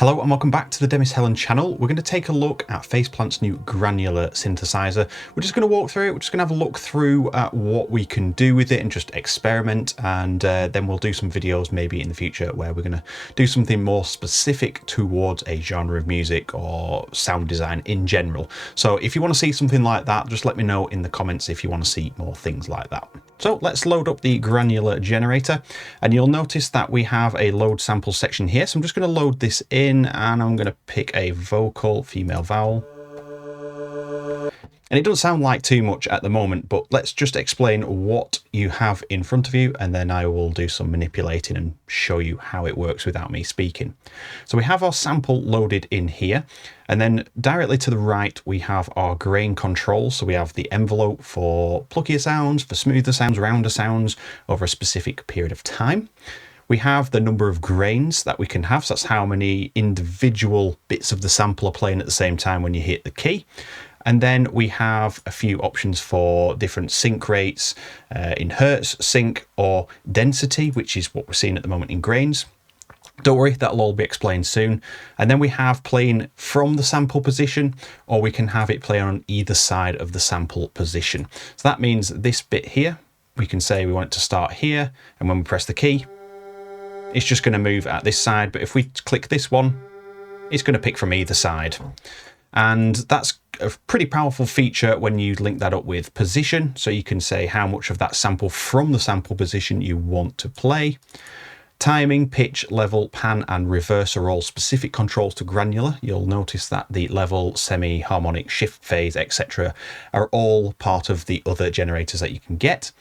Hello and welcome back to the Demis Hellen channel. We're going to take a look at Faceplant's new Granular synthesizer. We're just going to walk through it. We're just going to have a look through at what we can do with it and just experiment, and then we'll do some videos maybe in the future where we're going to do something more specific towards a genre of music or sound design in general. So if you want to see something like that, just let me know in the comments if you want to see more things like that. So let's load up the Granular generator, and you'll notice that we have a load sample section here. So I'm just going to load this in, and I'm going to pick a vocal, female vowel. And it doesn't sound like too much at the moment, but let's just explain what you have in front of you, and then I will do some manipulating and show you how it works without me speaking. So we have our sample loaded in here, and then directly to the right we have our grain control. So we have the envelope for pluckier sounds, for smoother sounds, rounder sounds over a specific period of time. We have the number of grains that we can have, so that's how many individual bits of the sample are playing at the same time when you hit the key. And then we have a few options for different sync rates in hertz, sync, or density, which is what we're seeing at the moment in grains. Don't worry, that'll all be explained soon. And then we have playing from the sample position, or we can have it play on either side of the sample position. So that means this bit here, we can say we want it to start here, and when we press the key, it's just going to move at this side. But if we click this one, it's going to pick from either side. And that's a pretty powerful feature when you link that up with position. So you can say how much of that sample from the sample position you want to play. Timing, pitch, level, pan, and reverse are all specific controls to Granular. You'll notice that the level, semi, harmonic, shift phase, etc. are all part of the other generators that you can get.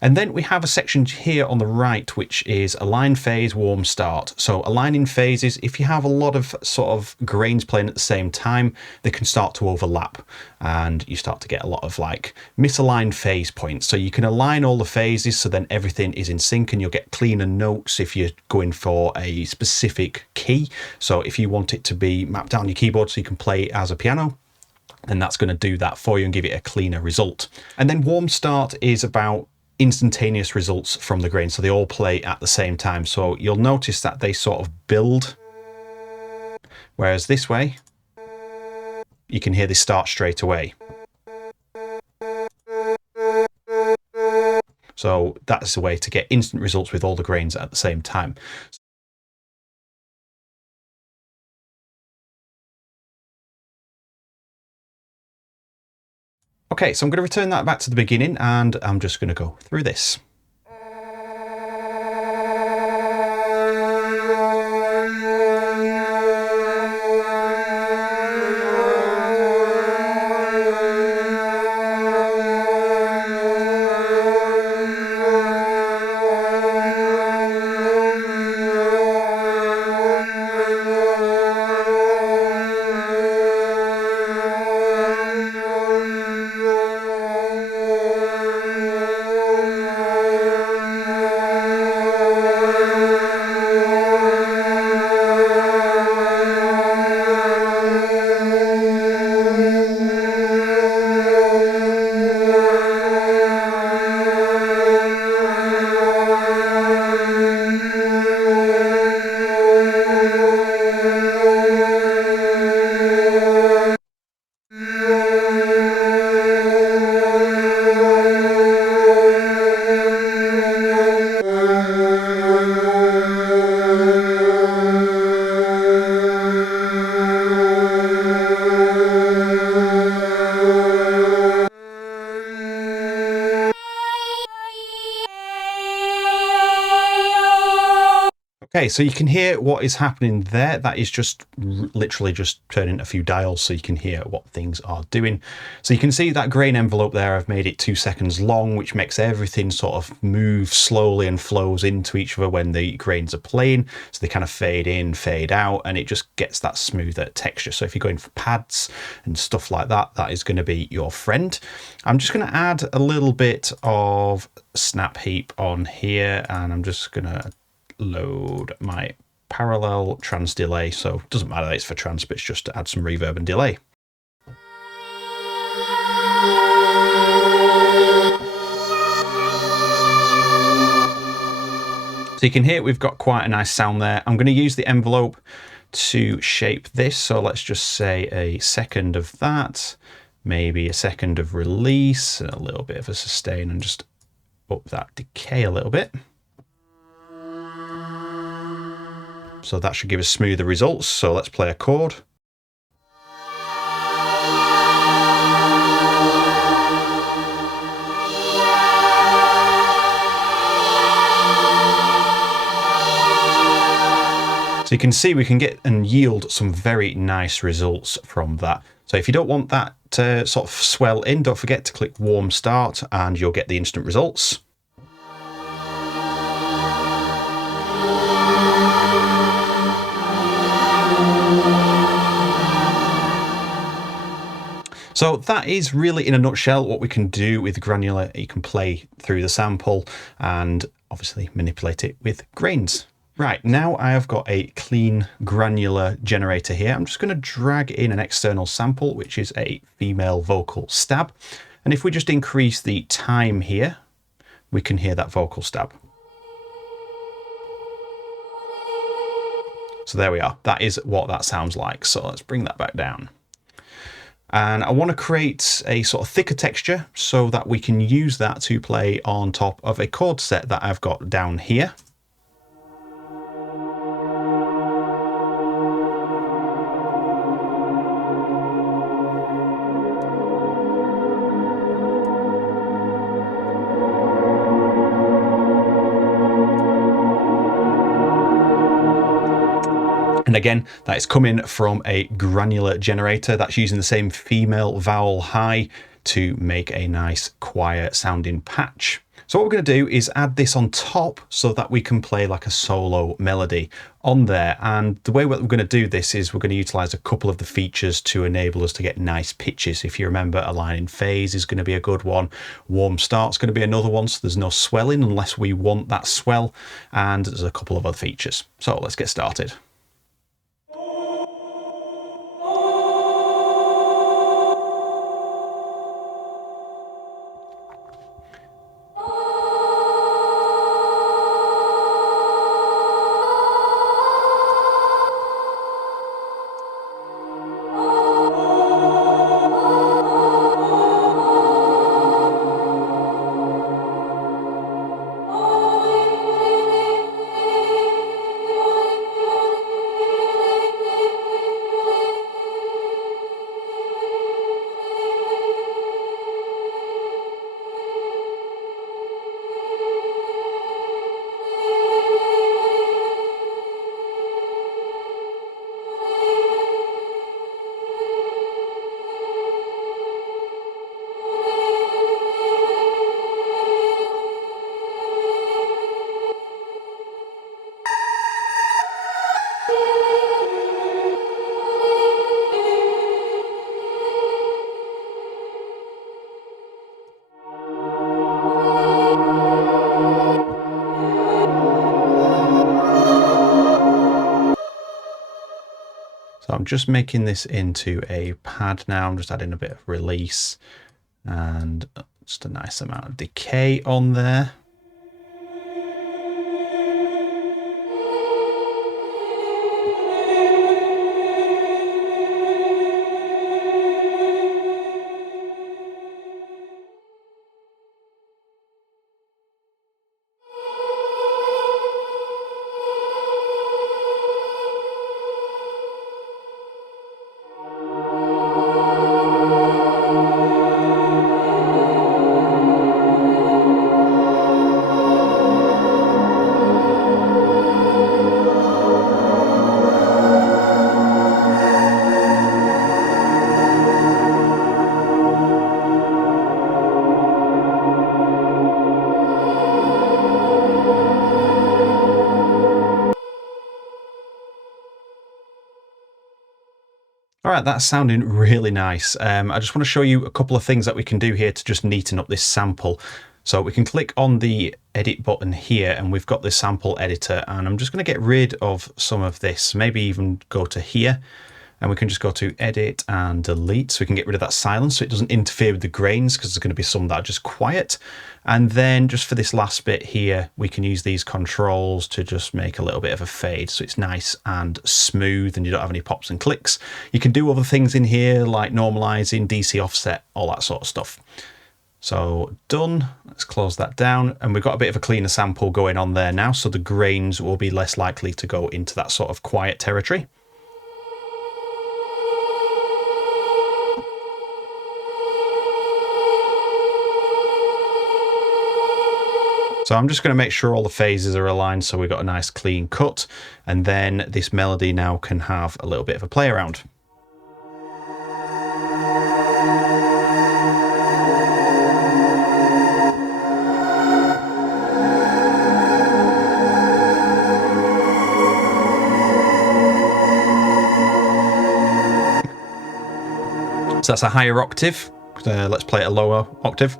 And then we have a section here on the right, which is align phase, warm start. So aligning phases, if you have a lot of sort of grains playing at the same time, they can start to overlap, and you start to get a lot of like misaligned phase points. So you can align all the phases so then everything is in sync, and you'll get cleaner notes if you're going for a specific key. So if you want it to be mapped down your keyboard so you can play it as a piano, then that's going to do that for you and give it a cleaner result. And then warm start is about instantaneous results from the grain, so they all play at the same time. So you'll notice that they sort of build, whereas this way you can hear they start straight away. So that's a way to get instant results with all the grains at the same time. Okay, so I'm going to return that back to the beginning, and I'm just going to go through this. Okay, so you can hear what is happening there. That is just literally just turning a few dials so you can hear what things are doing. So you can see that grain envelope there, I've made it 2 seconds long, which makes everything sort of move slowly and flows into each other when the grains are playing. So they kind of fade in, fade out, and it just gets that smoother texture. So if you're going for pads and stuff like that, that is going to be your friend. I'm just going to add a little bit of snap heap on here, and I'm just going to load my parallel trans delay. So it doesn't matter that it's for trans, but it's just to add some reverb and delay. So you can hear we've got quite a nice sound there. I'm going to use the envelope to shape this. So let's just say a second of that, maybe a second of release, and a little bit of a sustain, and just up that decay a little bit. So that should give us smoother results. So let's play a chord. So you can see we can get and yield some very nice results from that. So if you don't want that to sort of swell in, don't forget to click warm start and you'll get the instant results. So that is really in a nutshell what we can do with Granular. You can play through the sample and obviously manipulate it with grains. Right, now I have got a clean granular generator here. I'm just going to drag in an external sample, which is a female vocal stab. And if we just increase the time here, we can hear that vocal stab. So there we are. That is what that sounds like. So let's bring that back down. And I want to create a sort of thicker texture so that we can use that to play on top of a chord set that I've got down here. And again, that is coming from a granular generator that's using the same female vowel high to make a nice choir sounding patch. So what we're going to do is add this on top so that we can play like a solo melody on there. And the way we're going to do this is we're going to utilize a couple of the features to enable us to get nice pitches. If you remember, aligning phase is going to be a good one. Warm start's going to be another one, so there's no swelling unless we want that swell. And there's a couple of other features. So let's get started. So I'm just making this into a pad now. I'm just adding a bit of release and just a nice amount of decay on there. All right, that's sounding really nice. I just want to show you a couple of things that we can do here to just neaten up this sample. So we can click on the edit button here and we've got this sample editor, and I'm just going to get rid of some of this, maybe even go to here And we can just go to edit and delete, so we can get rid of that silence so it doesn't interfere with the grains, because there's going to be some that are just quiet. And then just for this last bit here, we can use these controls to just make a little bit of a fade so it's nice and smooth and you don't have any pops and clicks. You can do other things in here like normalizing, DC offset, all that sort of stuff. So done. Let's close that down, and we've got a bit of a cleaner sample going on there now, so the grains will be less likely to go into that sort of quiet territory. So I'm just going to make sure all the phases are aligned so we've got a nice clean cut, and then this melody now can have a little bit of a play around. So that's a higher octave. Let's play it a lower octave.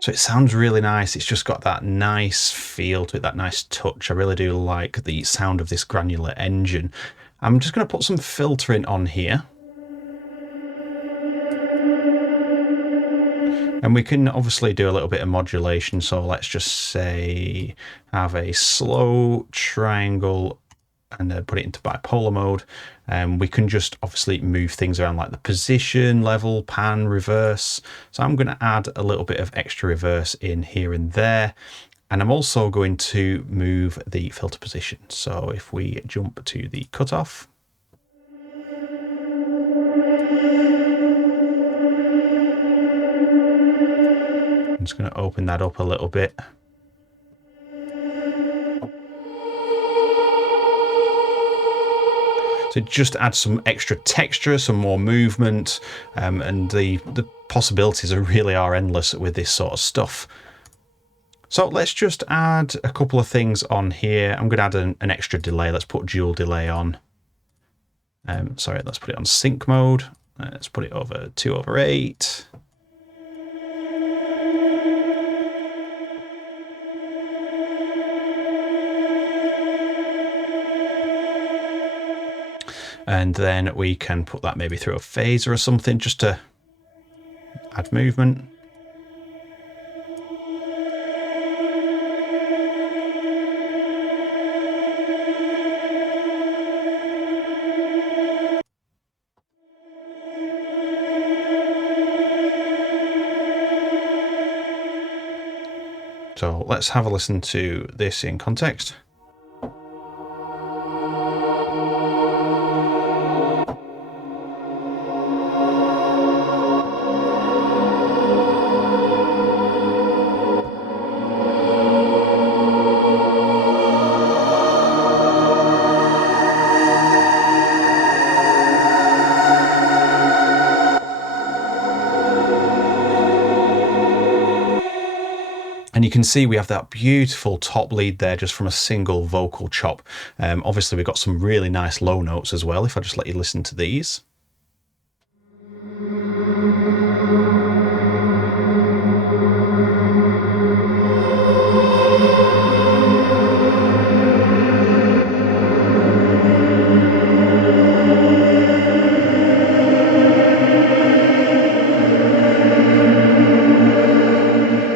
So it sounds really nice. It's just got that nice feel to it, that nice touch. I really do like the sound of this Granular engine. I'm just going to put some filtering on here. And we can obviously do a little bit of modulation. So let's just say have a slow triangle and put it into bipolar mode. And we can just obviously move things around like the position, level, pan, reverse. So I'm going to add a little bit of extra reverse in here and there. And I'm also going to move the filter position. So if we jump to the cutoff, I'm just going to open that up a little bit. So just add some extra texture, some more movement, and the possibilities really are endless with this sort of stuff. So let's just add a couple of things on here. I'm going to add an extra delay. Let's put dual delay on. Sorry, let's put it on sync mode. Let's put it over 2/8. And then we can put that maybe through a phaser or something just to add movement. So let's have a listen to this in context. And you can see we have that beautiful top lead there just from a single vocal chop. Obviously, we've got some really nice low notes as well, if I just let you listen to these.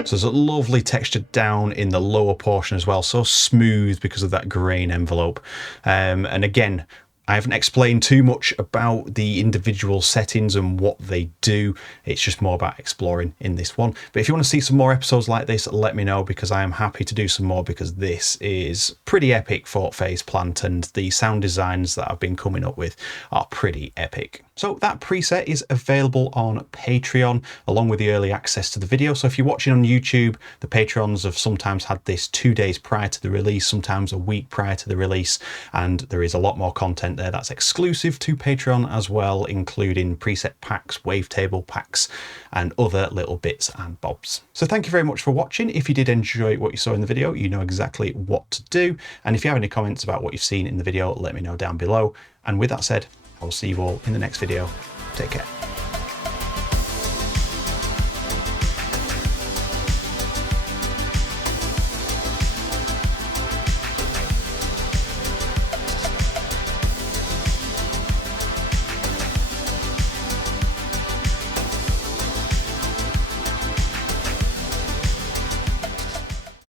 So there's a lovely texture down in the lower portion as well, so smooth because of that grain envelope. And again, I haven't explained too much about the individual settings and what they do. It's just more about exploring in this one. But if you want to see some more episodes like this, let me know, because I am happy to do some more, because this is pretty epic for phase plant, and the sound designs that I've been coming up with are pretty epic. So that preset is available on Patreon, along with the early access to the video. So if you're watching on YouTube, the Patrons have sometimes had this 2 days prior to the release, sometimes a week prior to the release, and there is a lot more content there that's exclusive to Patreon as well, including preset packs, wavetable packs, and other little bits and bobs. So thank you very much for watching. If you did enjoy what you saw in the video, you know exactly what to do. And if you have any comments about what you've seen in the video, let me know down below. And with that said, I will see you all in the next video. Take care.